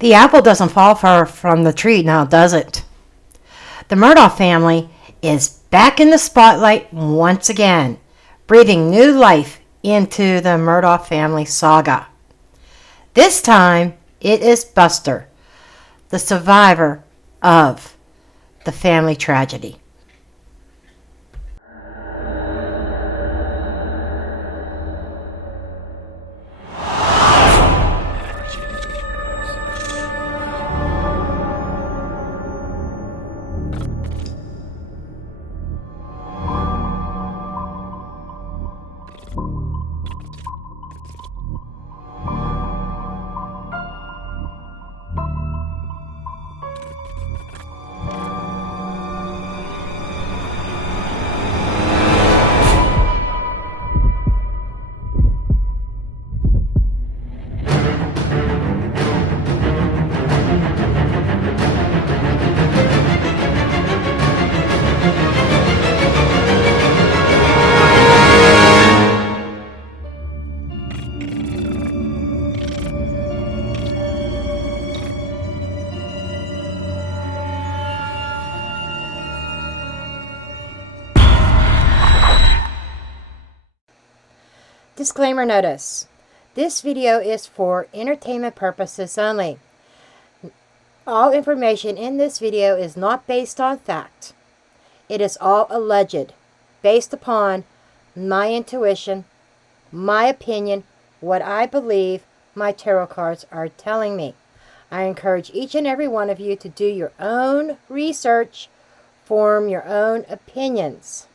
The apple doesn't fall far from the tree now, does it? The Murdough family is back in the spotlight once again, breathing new life into the Murdough family saga. This time, it is Buster, the survivor of the family tragedy. Disclaimer notice. This video is for entertainment purposes only. All information in this video is not based on fact. It is all alleged, based upon my intuition, my opinion, what I believe my tarot cards are telling me. I encourage each and every one of you to do your own research, form your own opinions.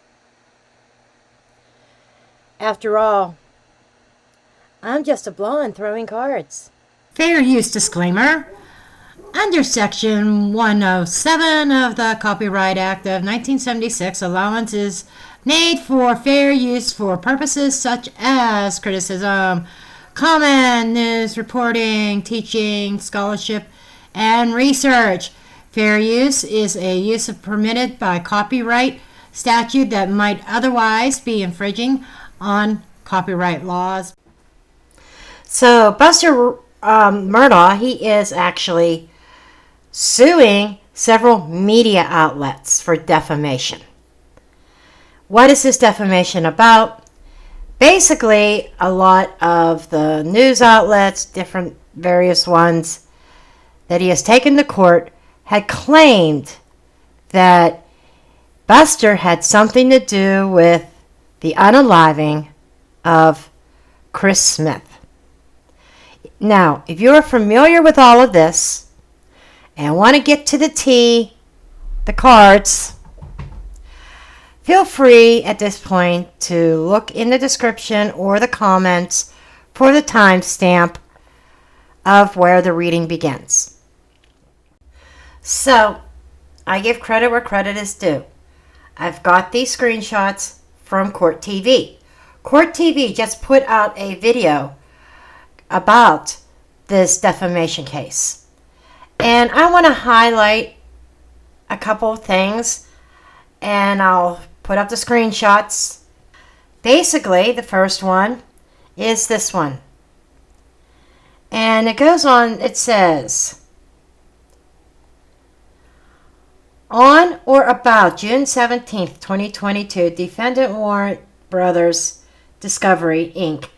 After all, I'm just a blonde throwing cards. Fair use disclaimer. Under Section 107 of the Copyright Act of 1976, allowance is made for fair use for purposes such as criticism, comment, news reporting, teaching, scholarship, and research. Fair use is a use permitted by copyright statute that might otherwise be infringing on copyright laws. So Buster Murdough, he is actually suing several media outlets for defamation. What is this defamation about? Basically, a lot of the news outlets, different various ones that he has taken to court, had claimed that Buster had something to do with the unaliving of Chris Smith. Now, if you're familiar with all of this and want to get to the cards, feel free at this point to look in the description or the comments for the timestamp of where the reading begins. So, I give credit where credit is due. I've got these screenshots from Court TV. Court TV just put out a video about this defamation case. And I want to highlight a couple of things, and I'll put up the screenshots. Basically, the first one is this one. And it goes on, it says, on or about June 17th, 2022, defendant Warner Brothers Discovery, Inc.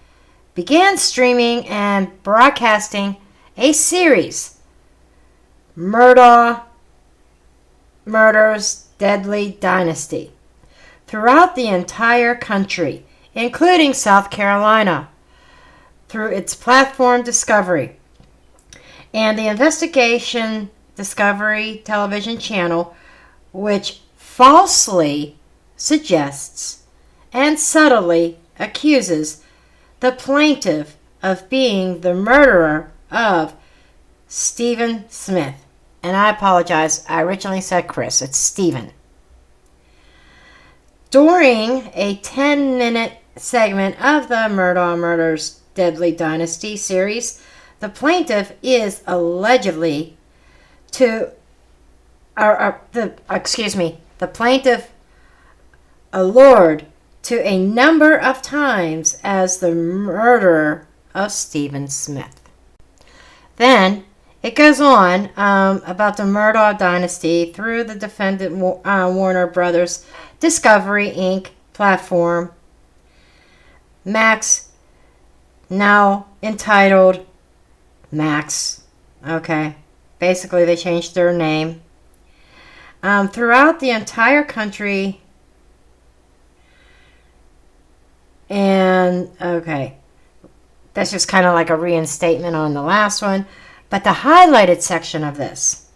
began streaming and broadcasting a series, Murdough Murders Deadly Dynasty, throughout the entire country, including South Carolina, through its platform Discovery and the Investigation Discovery television channel, which falsely suggests and subtly accuses the plaintiff of being the murderer of Stephen Smith. And I apologize, I originally said Chris, it's Stephen. During a 10-minute segment of the Murdough Murders Deadly Dynasty series, the plaintiff is allegedly the plaintiff allured to a number of times as the murderer of Stephen Smith. Then It goes on about the Murdough dynasty through the defendant Warner Brothers Discovery Inc. platform. Max, now entitled Max. Okay. Basically, they changed their name. Throughout the entire country. And, okay. That's just kind of like a reinstatement on the last one. But the highlighted section of this.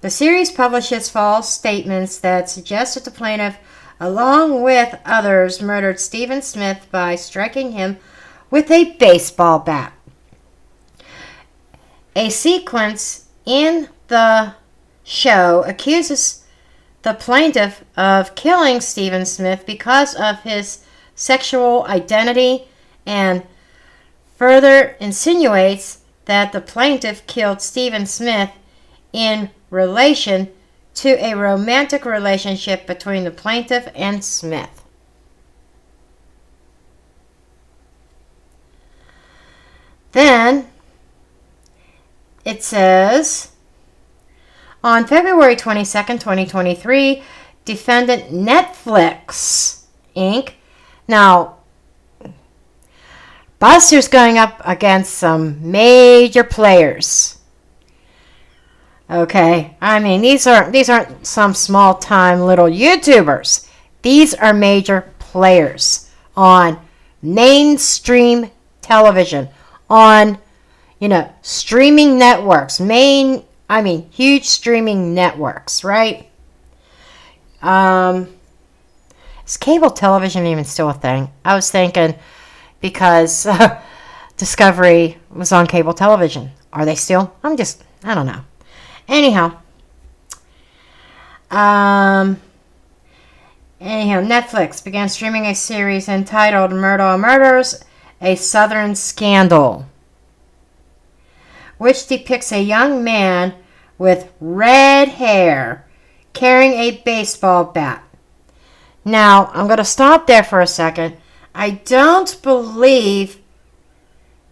The series publishes false statements that suggest that the plaintiff, along with others, murdered Stephen Smith by striking him with a baseball bat. A sequence in the show accuses the plaintiff of killing Stephen Smith because of his sexual identity and further insinuates that the plaintiff killed Stephen Smith in relation to a romantic relationship between the plaintiff and Smith. Then it says, on February 22nd, 2023, defendant Netflix, Inc. Now, Buster's going up against some major players. Okay, I mean, these aren't some small-time little YouTubers. These are major players on mainstream television, on, streaming networks. Huge streaming networks, right? Is cable television even still a thing? I was thinking, because Discovery was on cable television. Are they still? I don't know. Anyhow, Netflix began streaming a series entitled Murdough Murders, A Southern Scandal, which depicts a young man with red hair carrying a baseball bat. Now, I'm going to stop there for a second. I don't believe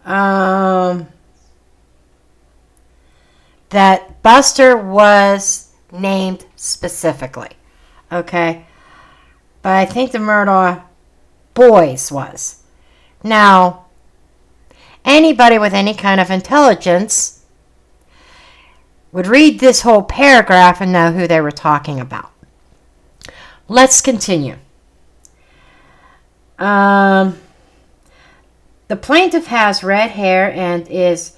that Buster was named specifically. Okay? But I think the Murdough boys was. Now, anybody with any kind of intelligence would read this whole paragraph and know who they were talking about. Let's continue. The plaintiff has red hair and is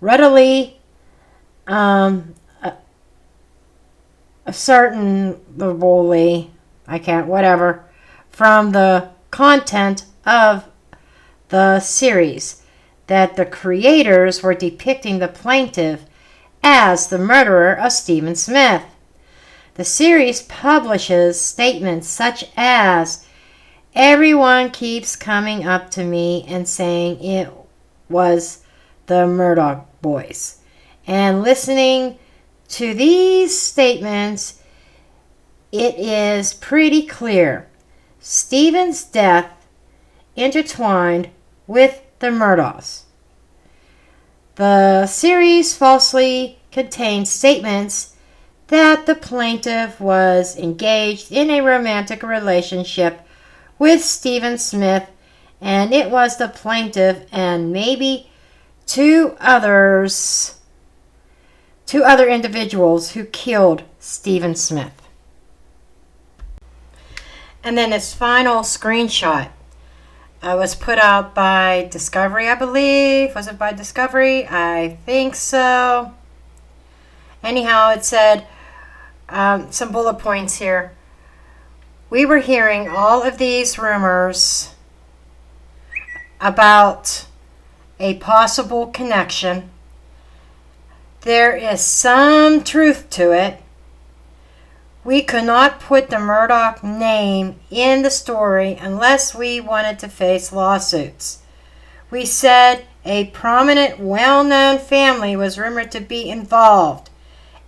readily ascertainably, from the content of the series that the creators were depicting the plaintiff as the murderer of Stephen Smith. The series publishes statements such as, "Everyone keeps coming up to me and saying it was the Murdough boys." And listening to these statements, it is pretty clear Stephen's death intertwined with the Murdaughs. The series falsely contains statements that the plaintiff was engaged in a romantic relationship with Stephen Smith, and it was the plaintiff and maybe two other individuals who killed Stephen Smith. And then this final screenshot was put out by Discovery, I believe. Was it by Discovery? I think so. Anyhow, it said, some bullet points here. We were hearing all of these rumors about a possible connection. There is some truth to it. We could not put the Murdough name in the story unless we wanted to face lawsuits. We said a prominent, well-known family was rumored to be involved.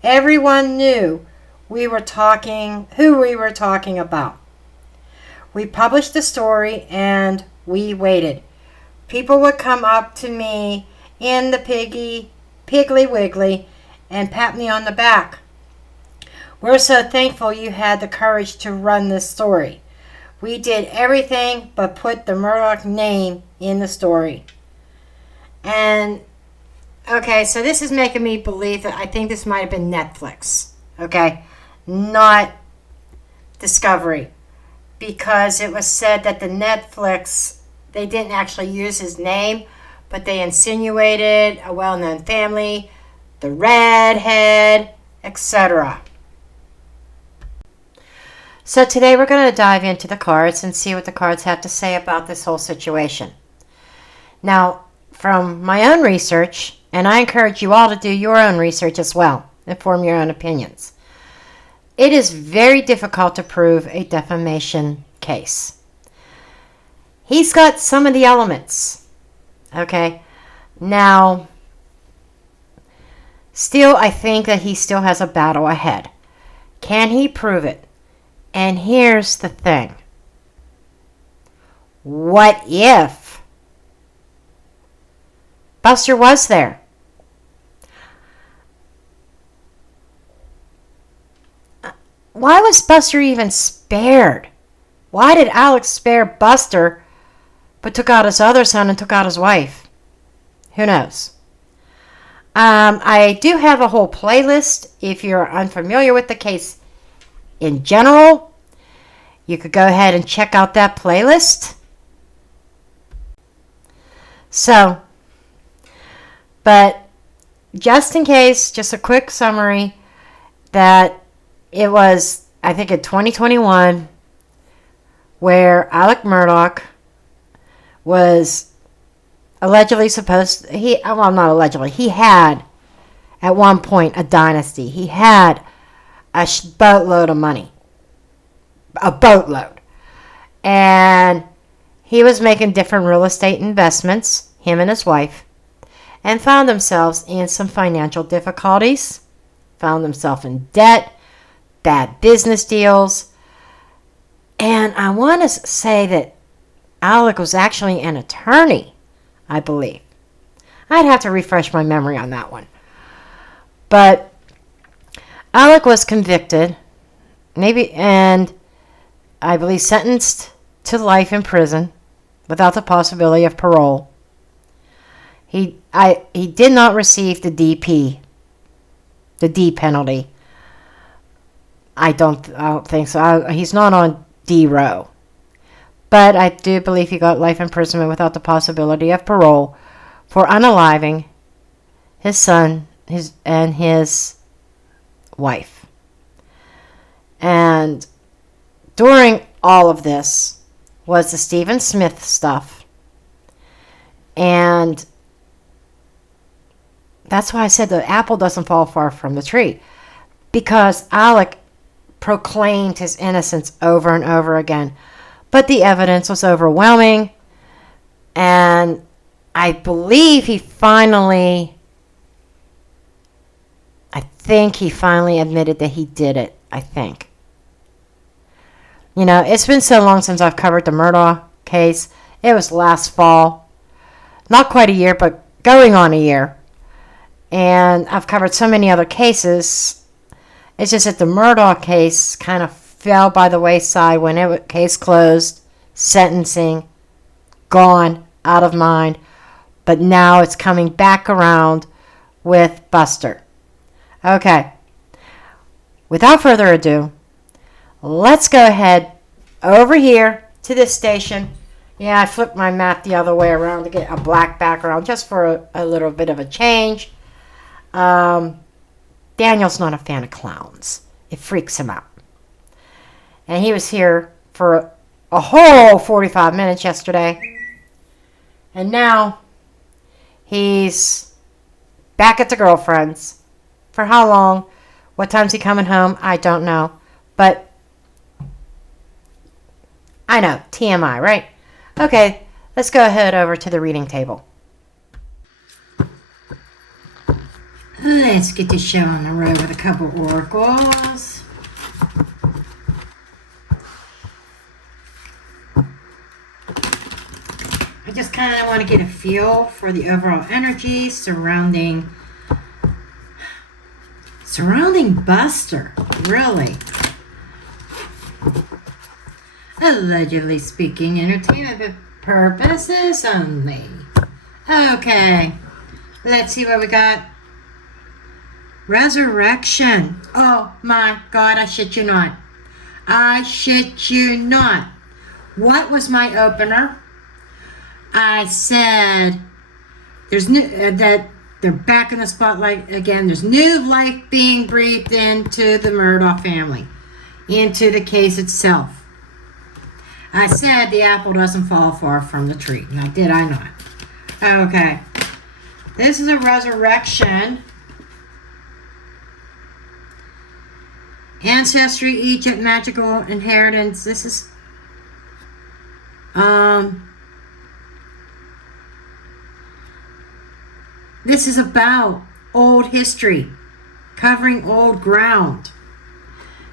Everyone knew who we were talking about. We published the story and we waited. People would come up to me in the Piggly Wiggly and pat me on the back. We're so thankful you had the courage to run this story. We did everything but put the Murdough name in the story. And, okay, so this is making me believe that I think this might have been Netflix, okay, not Discovery, because it was said that the Netflix, they didn't actually use his name, but they insinuated a well-known family, the redhead, etc. So today we're going to dive into the cards and see what the cards have to say about this whole situation. Now, from my own research, and I encourage you all to do your own research as well and form your own opinions, it is very difficult to prove a defamation case. He's got some of the elements, okay? Now, still, I think that he still has a battle ahead. Can he prove it? And here's the thing. What if Buster was there? Why was Buster even spared? Why did Alex spare Buster but took out his other son and took out his wife? Who knows? I do have a whole playlist. If you're unfamiliar with the case in general, you could go ahead and check out that playlist. So, but just in case, just a quick summary, that it was, I think in 2021, where Alec Murdough was allegedly supposed, well, not allegedly, he had at one point a dynasty. He had a boatload of money. A boatload. And he was making different real estate investments, him and his wife, and found themselves in some financial difficulties, found themselves in debt, bad business deals. And I want to say that Alec was actually an attorney, I believe. I'd have to refresh my memory on that one. But Alec was convicted, and I believe sentenced to life in prison without the possibility of parole. He did not receive the D penalty. I don't think so. He's not on D row. But I do believe he got life imprisonment without the possibility of parole for unaliving his son and his wife. And during all of this was the Stephen Smith stuff. And that's why I said the apple doesn't fall far from the tree. Because Alec proclaimed his innocence over and over again. But the evidence was overwhelming. And I believe he finally admitted that he did it, I think. You know, it's been so long since I've covered the Murdough case. It was last fall. Not quite a year, but going on a year. And I've covered so many other cases. It's just that the Murdough case kind of fell by the wayside when it was case closed, sentencing, gone, out of mind. But now it's coming back around with Buster. Okay. Without further ado, let's go ahead over here to this station. Yeah, I flipped my map the other way around to get a black background just for a little bit of a change. Daniel's not a fan of clowns. It freaks him out. And he was here for a whole 45 minutes yesterday. And now he's back at the girlfriend's. For how long? What time's he coming home? I don't know. But I know, TMI, right? Okay, let's go ahead over to the reading table. Let's get this show on the road with a couple oracles. I just kind of want to get a feel for the overall energy surrounding surrounding Buster, really. Allegedly speaking, entertainment purposes only. Okay, let's see what we got. Resurrection. Oh my God, I shit you not. I shit you not. What was my opener? I said there's new, that they're back in the spotlight again. There's new life being breathed into the Murdough family, into the case itself. I said the apple doesn't fall far from the tree. Now, did I not? Okay. This is a resurrection. Ancestry, Egypt, magical inheritance. This is about old history, covering old ground.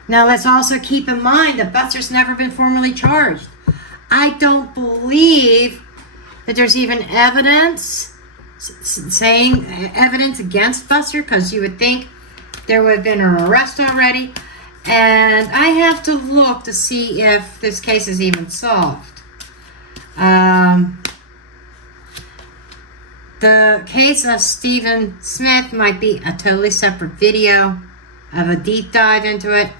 Now let's also keep in mind that Buster's never been formally charged. I don't believe that there's even evidence against Buster, because you would think there would have been an arrest already. And I have to look to see if this case is even solved. The case of Stephen Smith might be a totally separate video of a deep dive into it.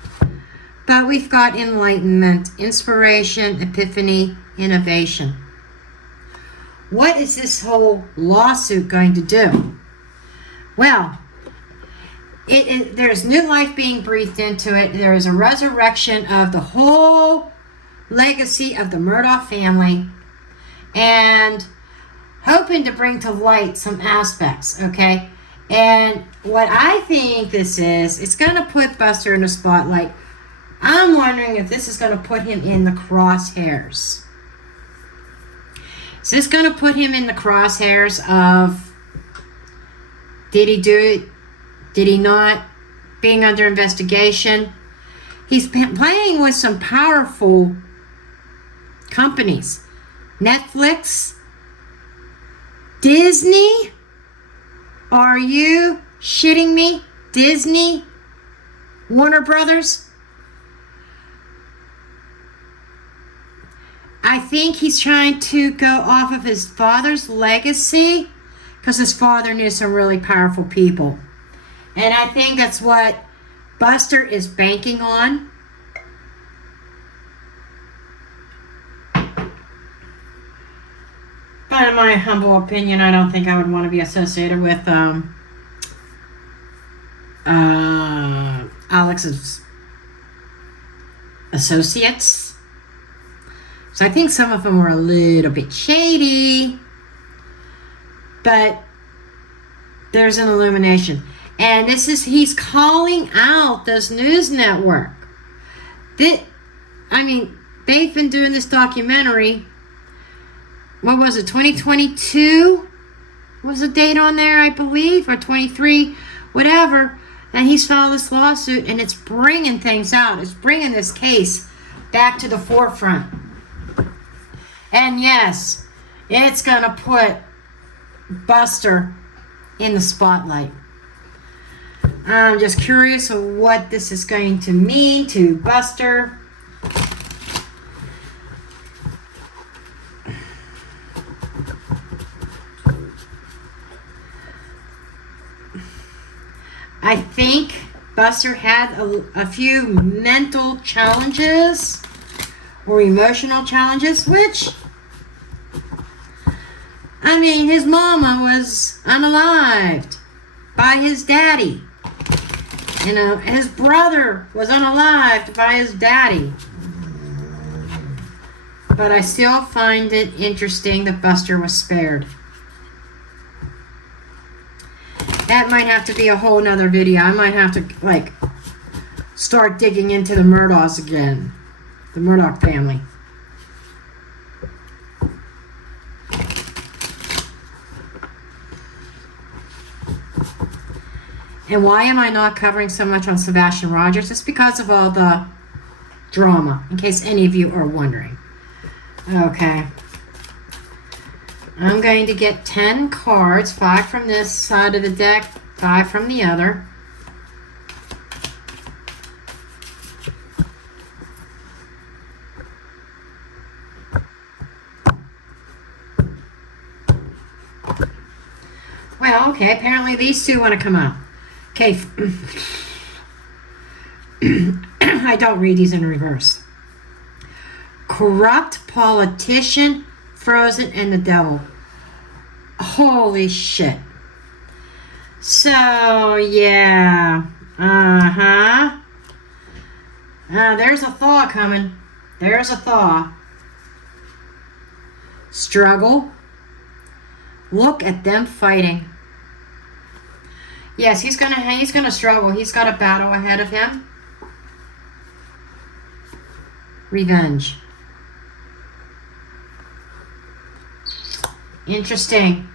But we've got enlightenment, inspiration, epiphany, innovation. What is this whole lawsuit going to do? Well, there's new life being breathed into it. There is a resurrection of the whole legacy of the Murdough family, and hoping to bring to light some aspects, okay? And what I think this is, it's going to put Buster in the spotlight. I'm wondering if this is going to put him in the crosshairs. Is this going to put him in the crosshairs of, did he do it? Did he not? Being under investigation. He's been playing with some powerful companies. Netflix, Disney. Are you shitting me? Disney, Warner Brothers. I think he's trying to go off of his father's legacy, because his father knew some really powerful people. And I think that's what Buster is banking on. But in my humble opinion, I don't think I would want to be associated with Alex's associates. So I think some of them were a little bit shady. But there's an illumination. And he's calling out this news network. They've been doing this documentary. What was it, 2022? Was the date on there, I believe, or 23, whatever. And he's filed this lawsuit, and it's bringing things out. It's bringing this case back to the forefront. And yes, it's going to put Buster in the spotlight. I'm just curious of what this is going to mean to Buster. I think Buster had a few mental challenges or emotional challenges, which, his mama was unalived by his daddy. His brother was unalived by his daddy. But I still find it interesting that Buster was spared. That might have to be a whole nother video. I might have to, start digging into the Murdaughs again. The Murdough family. And why am I not covering so much on Sebastian Rogers? It's because of all the drama, in case any of you are wondering. Okay. I'm going to get 10 cards, 5 from this side of the deck, 5 from the other. Okay, apparently these two want to come out. Okay. I don't read these in reverse. Corrupt politician, frozen, and the devil. Holy shit. So, yeah. There's a thaw coming. There's a thaw. Struggle. Look at them fighting. Yes, he's gonna struggle. He's got a battle ahead of him. Revenge. Interesting.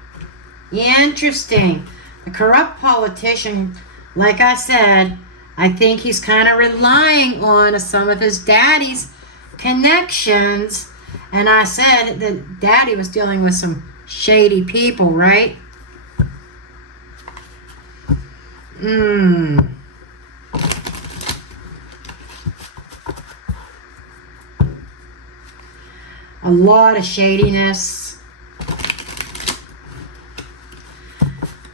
Interesting. The corrupt politician, like I said, I think he's kind of relying on some of his daddy's connections. And I said that daddy was dealing with some shady people, right? A lot of shadiness.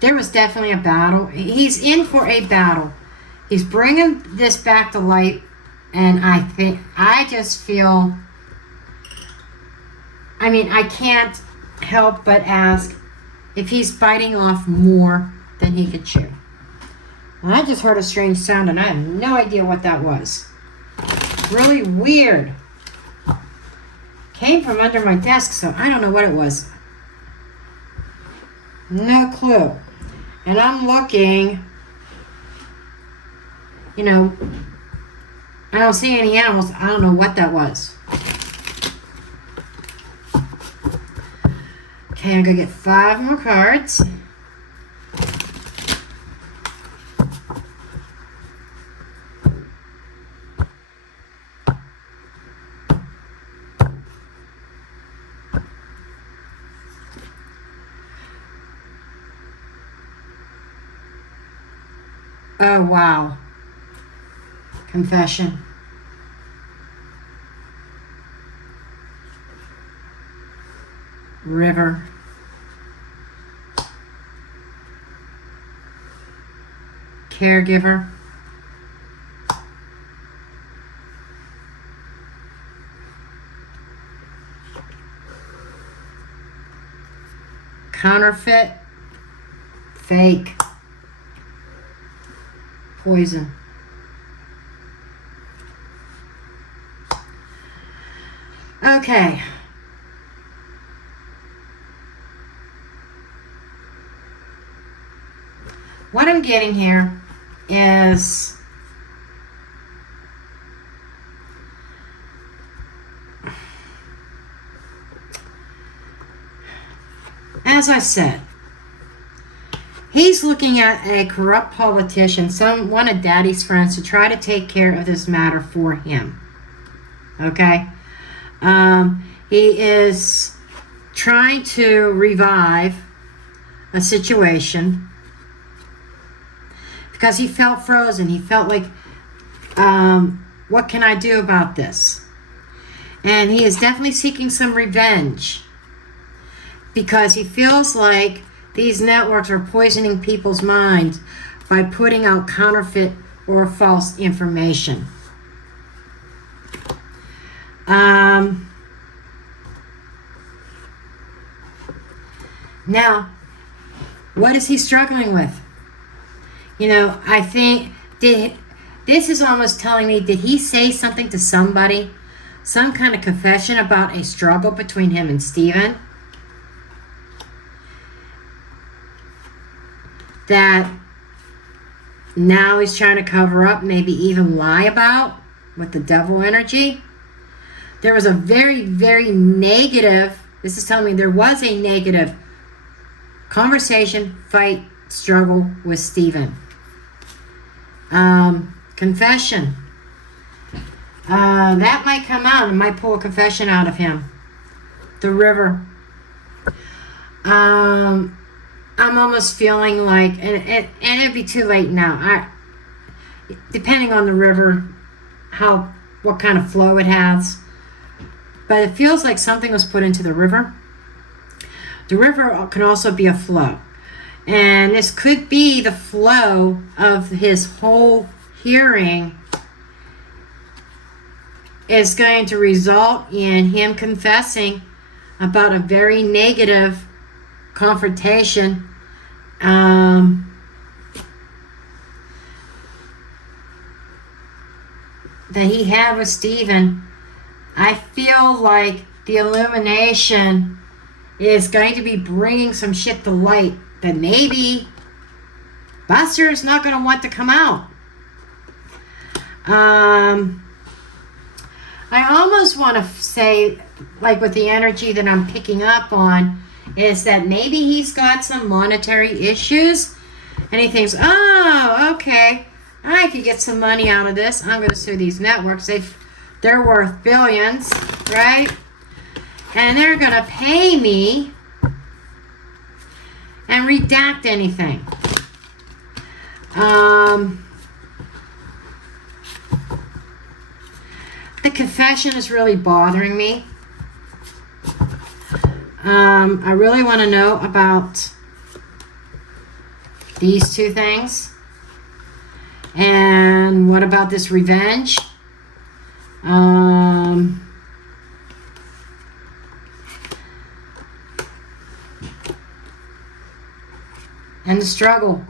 There was definitely a battle. He's in for a battle. He's bringing this back to light, and I just feel, I can't help but ask if he's biting off more than he could chew. And I just heard a strange sound, and I have no idea what that was. Really weird. Came from under my desk, so I don't know what it was. No clue. And I'm looking, I don't see any animals. I don't know what that was. Okay, I'm going to get 5 more cards. Oh, wow. Confession. River. Caregiver. Counterfeit. Fake. Poison. Okay. What I'm getting here is as I said, he's looking at a corrupt politician, one of Daddy's friends, to try to take care of this matter for him. Okay? He is trying to revive a situation because he felt frozen. He felt like, what can I do about this? And he is definitely seeking some revenge because he feels like these networks are poisoning people's minds by putting out counterfeit or false information. Now, what is he struggling with? I think this is almost telling me, did he say something to somebody? Some kind of confession about a struggle between him and Steven? That now he's trying to cover up, maybe even lie about with the devil energy. There was a very, very negative, this is telling me there was a negative conversation, fight, struggle with Steven. Confession. That might come out and might pull a confession out of him. The river. I'm almost feeling like, and it'd be too late now. Depending on the river, what kind of flow it has. But it feels like something was put into the river. The river can also be a flow. And this could be the flow of his whole hearing is going to result in him confessing about a very negative confrontation that he had with Stephen. I feel like the illumination is going to be bringing some shit to light that maybe Buster is not going to want to come out. I almost want to say, like with the energy that I'm picking up on, is that maybe he's got some monetary issues and he thinks, oh, okay, I could get some money out of this. I'm going to sue these networks. They're worth billions, right? And they're going to pay me and redact anything. The confession is really bothering me. I really want to know about these two things. And what about this revenge? And the struggle.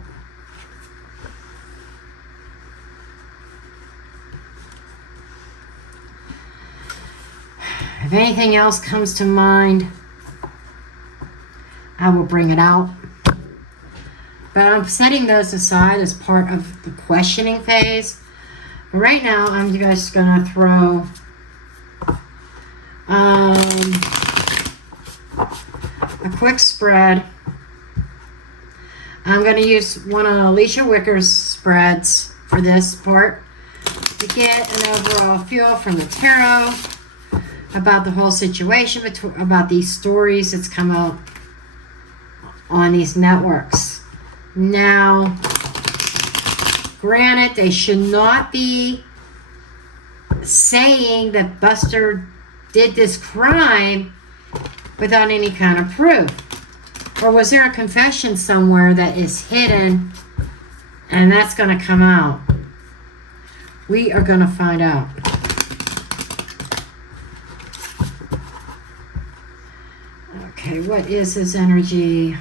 If anything else comes to mind, I will bring it out. But I'm setting those aside as part of the questioning phase. But right now, I'm just going to throw a quick spread. I'm going to use one of Alicia Wicker's spreads for this part to get an overall feel from the tarot about the whole situation, about these stories that's come out on these networks. Now, granted, they should not be saying that Buster did this crime without any kind of proof. Or was there a confession somewhere that is hidden and that's going to come out? We are going to find out. Okay, what is his energy?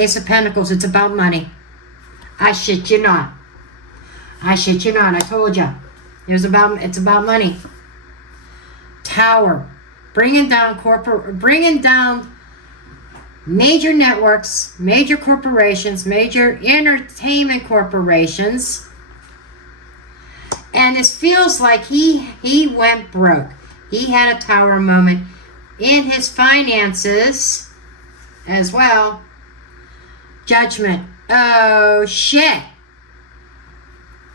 Ace of Pentacles, it's about money. I shit you not. I shit you not. I told you. It's about money. Tower. Bringing down major networks, major corporations, major entertainment corporations. And this feels like he went broke. He had a tower moment in his finances as well. Judgment. Oh, shit.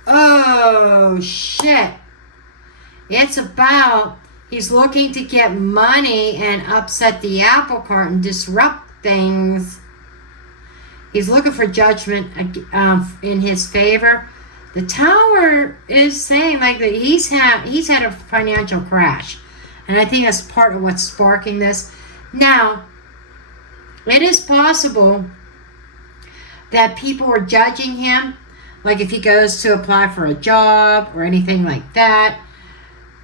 Oh, shit. It's about he's looking to get money and upset the apple cart and disrupt things. He's looking for judgment in his favor. The tower is saying like that he's had a financial crash. And I think that's part of what's sparking this. Now, it is possible that people are judging him, like if he goes to apply for a job or anything like that.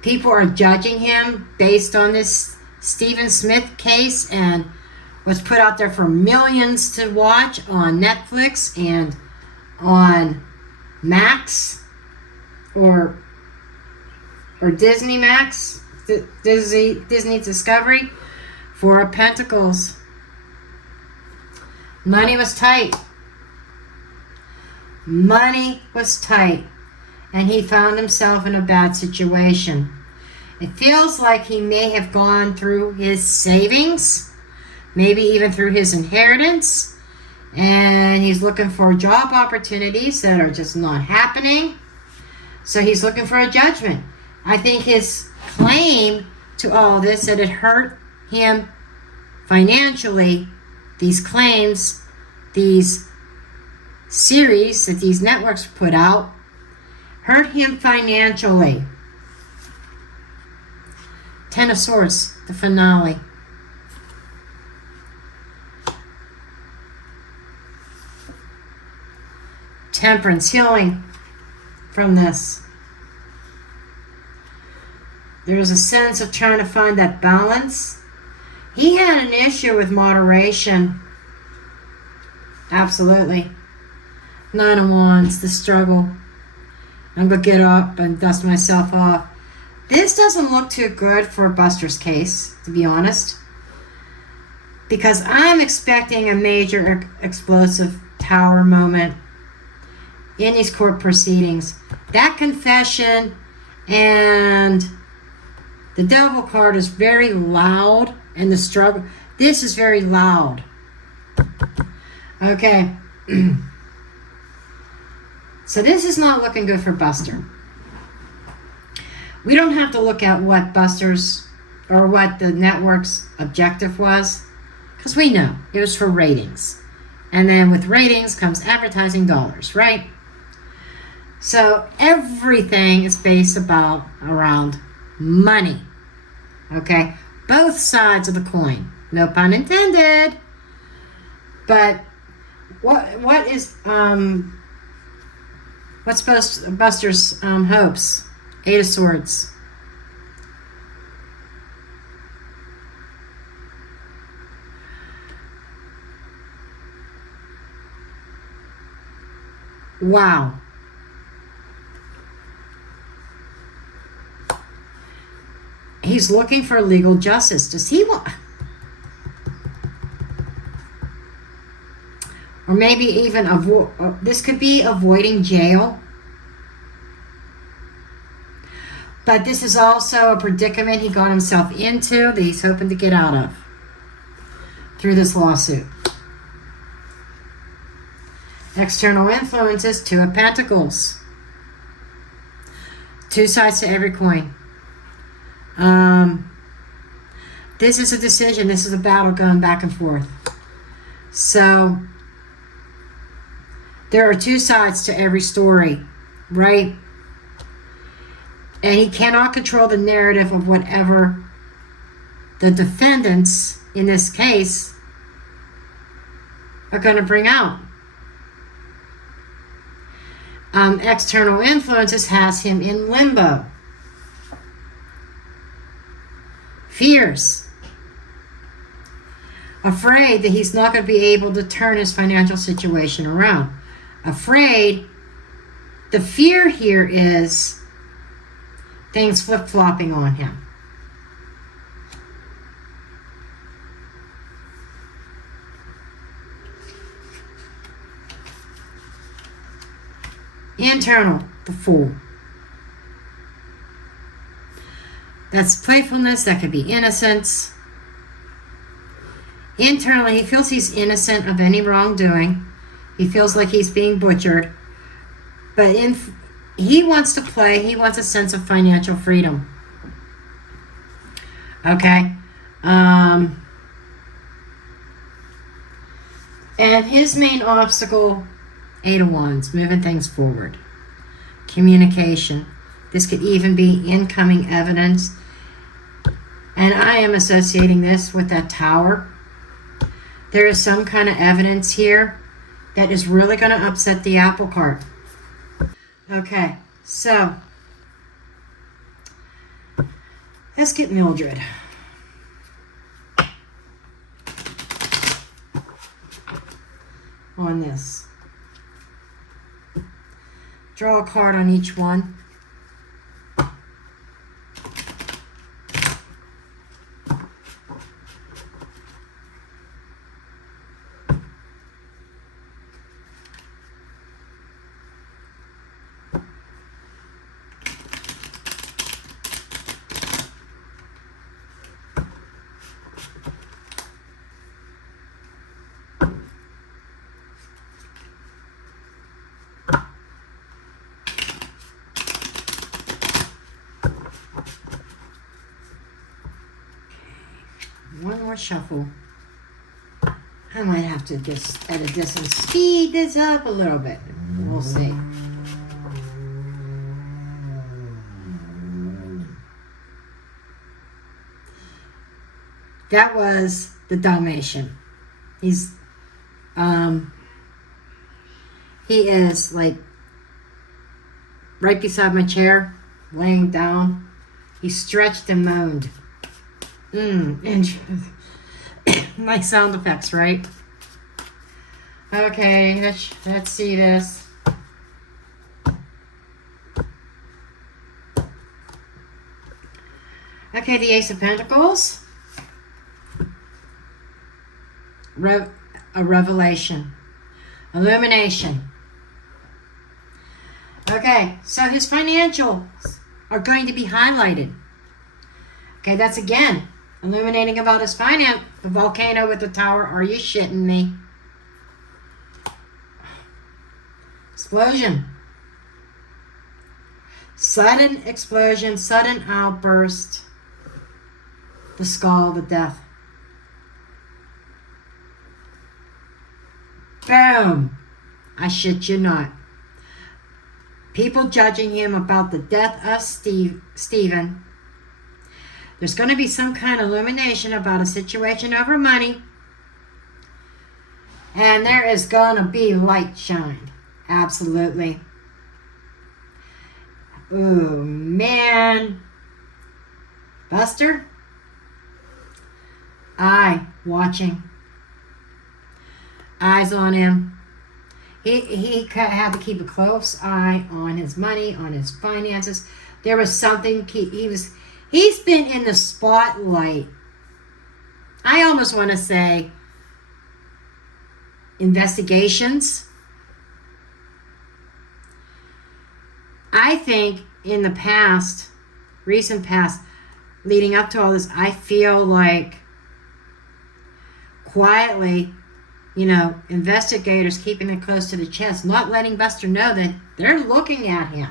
People are judging him based on this Stephen Smith case and was put out there for millions to watch on Netflix and on Max or Disney Max, Disney Discovery. Four of Pentacles. Money was tight. Money was tight, and he found himself in a bad situation. It feels like he may have gone through his savings, maybe even through his inheritance, and he's looking for job opportunities that are just not happening. So he's looking for a judgment. I think his claim to all this, that it hurt him financially, these claims, these series that these networks put out, hurt him financially. Ten of Swords, the finale. Temperance, healing from this. There's a sense of trying to find that balance. He had an issue with moderation. Absolutely. Nine of Wands, the struggle. I'm going to get up and dust myself off. This doesn't look too good for Buster's case, to be honest. Because I'm expecting a major explosive tower moment in these court proceedings. That confession and the Devil card is very loud, and the struggle, this is very loud. Okay. So this is not looking good for Buster. We don't have to look at what Buster's or what the network's objective was, because we know it was for ratings. And then with ratings comes advertising dollars, right? So everything is based around money. Okay? Both sides of the coin. No pun intended. But what's Buster's hopes? Eight of Swords. Wow. He's looking for legal justice. Does he want... Or maybe even this could be avoiding jail. But this is also a predicament he got himself into that he's hoping to get out of through this lawsuit. External influences, Two of Pentacles. Two sides to every coin. This is a decision. This is a battle going back and forth. So there are two sides to every story, right? And he cannot control the narrative of whatever the defendants in this case are going to bring out. External influences has him in limbo. Fears. Afraid that he's not going to be able to turn his financial situation around. Afraid. The fear here is things flip-flopping on him. Internal, the Fool. That's playfulness. That could be innocence. Internally, he feels he's innocent of any wrongdoing. He feels like he's being butchered. But he wants to play. He wants a sense of financial freedom. Okay. And his main obstacle, Eight of Wands, moving things forward. Communication. This could even be incoming evidence. And I am associating this with that tower. There is some kind of evidence here that is really going to upset the apple cart. Okay, so let's get Mildred. On this. Draw a card on each one. one more shuffle. I might have to just edit this and speed this up a little bit. We'll see. That was the Dalmatian. He is like right beside my chair, laying down. He stretched and moaned. And nice sound effects, right? Okay, let's see this. Okay, the Ace of Pentacles. A revelation. Illumination. Okay, so his financials are going to be highlighted. Okay, that's again illuminating about his finance. The volcano with the tower. Are you shitting me? Explosion. Sudden explosion, sudden outburst. The skull, the death. Boom. I shit you not. People judging him about the death of Stephen. There's going to be some kind of illumination about a situation over money. And there is going to be light shined. Absolutely. Ooh, man. Buster? Eye watching. Eyes on him. He had to keep a close eye on his money, on his finances. There was something, he's been in the spotlight. I almost want to say investigations. I think in the past, recent past, leading up to all this, I feel like quietly, investigators keeping it close to the chest, not letting Buster know that they're looking at him.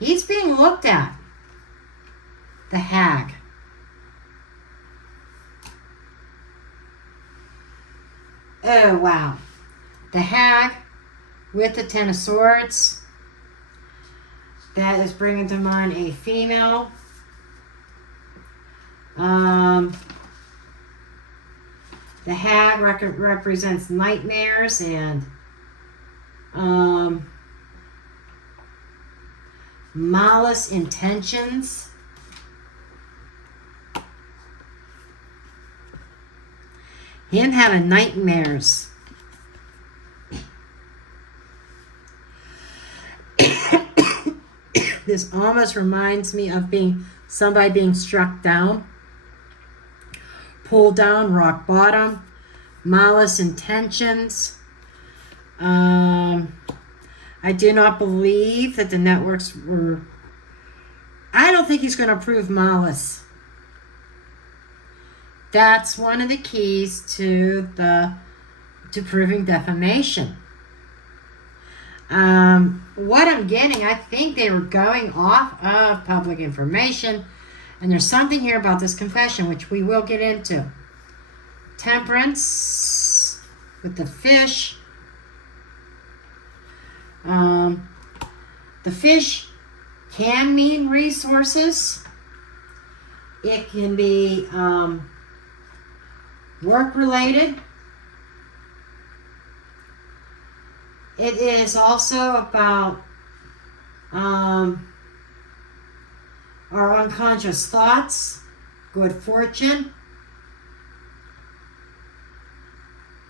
He's being looked at. The Hag. Oh, wow. The Hag with the Ten of Swords. That is bringing to mind a female. The Hag represents nightmares and malice intentions. Him having nightmares. This almost reminds me of somebody being struck down. Pull down, rock bottom, malice intentions. I do not believe that the networks were... I don't think he's going to prove malice. That's one of the keys to proving defamation. What I'm getting, I think they were going off of public information. And there's something here about this confession, which we will get into. Temperance with the fish. The fish can mean resources. It can be work-related. It is also about our unconscious thoughts, good fortune,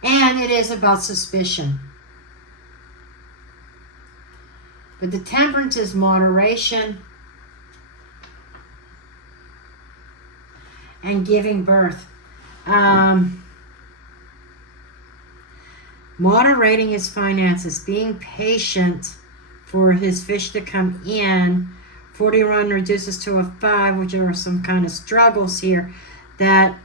and it is about suspicion. But the temperance is moderation and giving birth. Moderating his finances, being patient for his fish to come in. 41 reduces to a 5, which are some kind of struggles here. That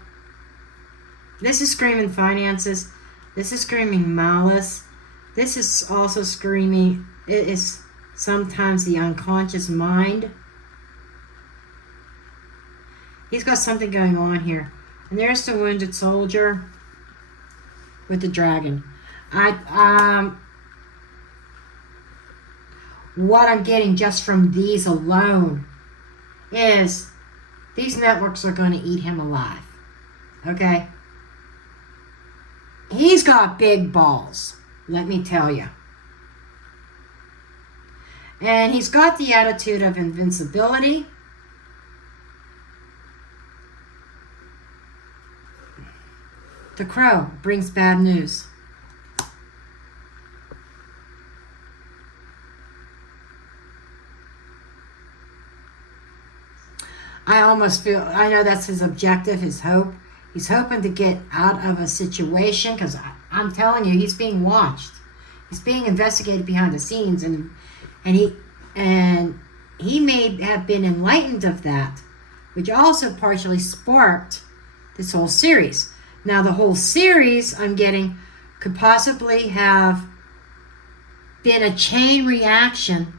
this is screaming finances. This is screaming malice. This is also screaming, it is sometimes the unconscious mind. He's got something going on here. And there's the wounded soldier with the dragon. What I'm getting just from these alone is these networks are going to eat him alive. Okay? He's got big balls, let me tell you. And he's got the attitude of invincibility. The crow brings bad news. I almost feel, I know that's his objective, his hope. He's hoping to get out of a situation because I'm telling you, he's being watched. He's being investigated behind the scenes, and he may have been enlightened of that, which also partially sparked this whole series. Now, the whole series I'm getting could possibly have been a chain reaction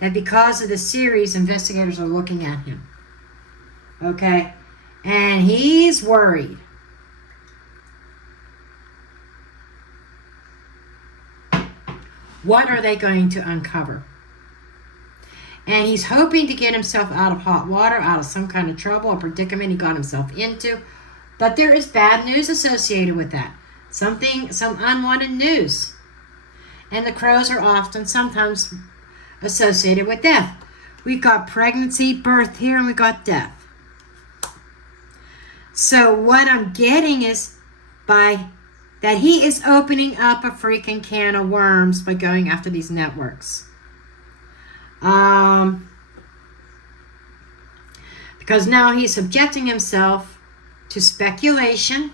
that because of the series, investigators are looking at him. Okay? And he's worried. What are they going to uncover? And he's hoping to get himself out of hot water, out of some kind of trouble or predicament he got himself into. But there is bad news associated with that. Some unwanted news. And the crows are often, sometimes associated with death. We've got pregnancy, birth here, and we've got death. So what I'm getting is that he is opening up a freaking can of worms by going after these networks. Because now he's subjecting himself to speculation.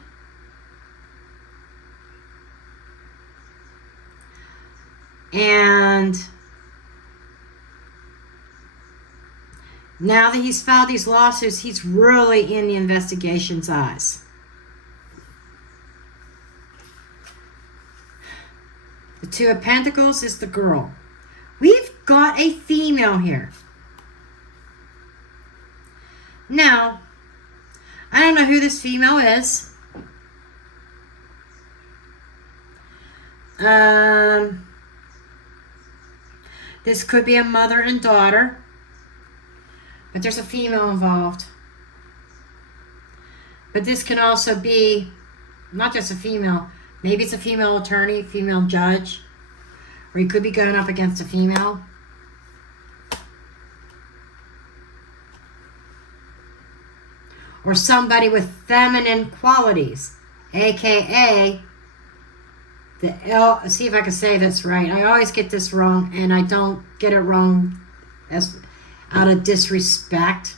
And now that he's filed these lawsuits, he's really in the investigation's eyes. The Two of Pentacles is the girl. We've got a female here. Now, I don't know who this female is. This could be a mother and daughter. But there's a female involved. But this can also be not just a female. Maybe it's a female attorney, female judge. Or you could be going up against a female. Or somebody with feminine qualities. AKA see if I can say this right. I always get this wrong, and I don't get it wrong as out of disrespect.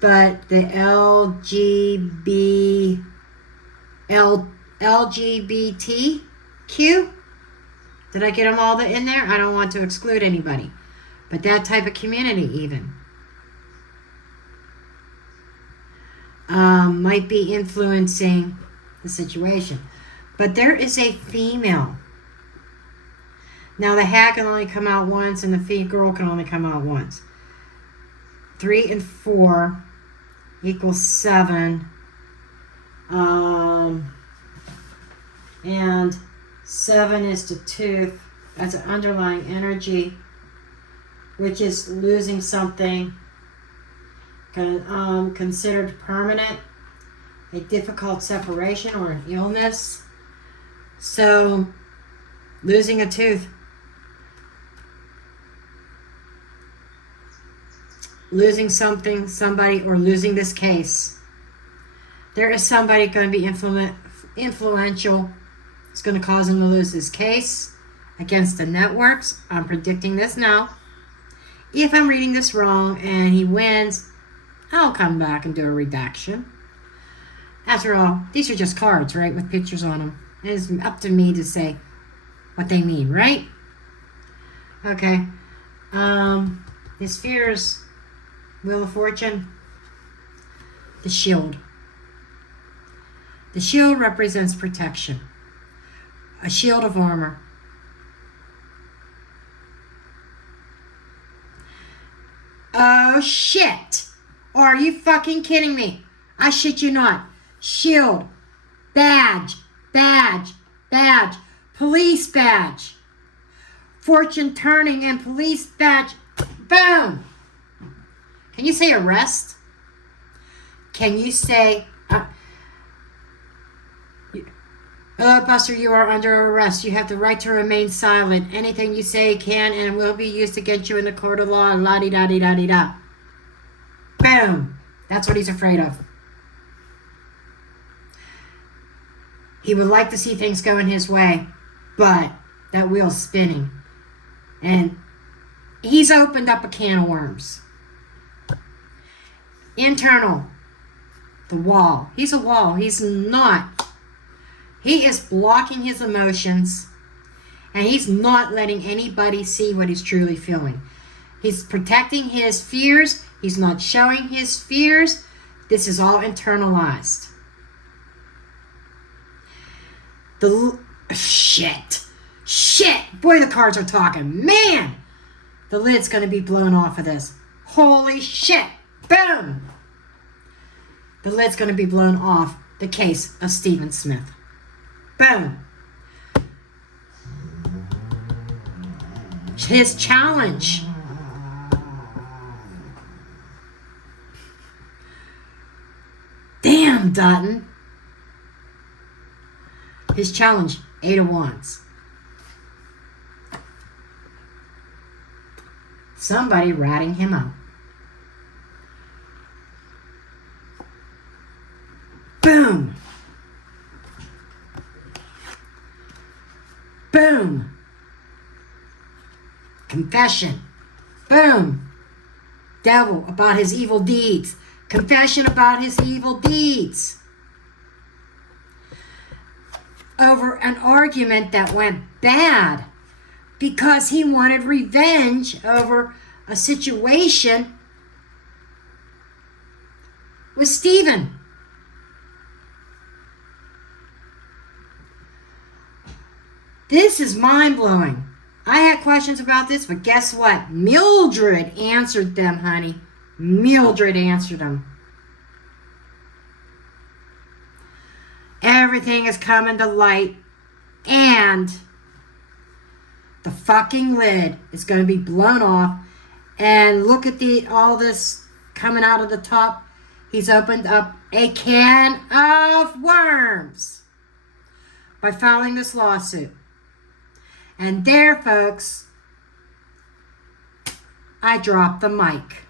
But the LGBTQ, did I get them all in there? I don't want to exclude anybody. But that type of community even might be influencing the situation. But there is a female. Now the hag can only come out once, and the girl can only come out once. 3 and 4 equals 7. And 7 is the tooth. That's an underlying energy, which is losing something considered permanent, a difficult separation or an illness. So, losing a tooth, losing something, somebody, or losing this case. There is somebody going to be influential. It's going to cause him to lose his case against the networks. I'm predicting this now. If I'm reading this wrong and he wins, I'll come back and do a redaction. After all, these are just cards, right, with pictures on them. It's up to me to say what they mean, right? Okay. His fears, Wheel of Fortune, the shield. The shield represents protection. A shield of armor. Oh, shit. Are you fucking kidding me? I shit you not. Shield. Badge. Badge. Badge. Police badge. Fortune turning and police badge. Boom. Can you say arrest? Can you say, Buster, you are under arrest. You have the right to remain silent. Anything you say can and will be used against you in the court of law. La-di-da-di-da-di-da. Boom. That's what he's afraid of. He would like to see things going his way, but that wheel's spinning. And he's opened up a can of worms. Internal. The wall. He's a wall. He's not. He is blocking his emotions, and he's not letting anybody see what he's truly feeling. He's protecting his fears. He's not showing his fears. This is all internalized. Shit. Boy, the cards are talking. Man, the lid's going to be blown off of this. Holy shit. Boom. The lid's going to be blown off the case of Stephen Smith. Boom. His challenge. Damn, Dutton. His challenge, 8 of Wands. Somebody ratting him out. Boom. Boom. Confession. Boom. Devil about his evil deeds. Confession about his evil deeds. Over an argument that went bad because he wanted revenge over a situation with Stephen. This is mind-blowing. I had questions about this, but guess what? Mildred answered them, honey. Mildred answered them. Everything is coming to light, and the fucking lid is going to be blown off. And look at all this coming out of the top. He's opened up a can of worms by filing this lawsuit. And there, folks, I dropped the mic.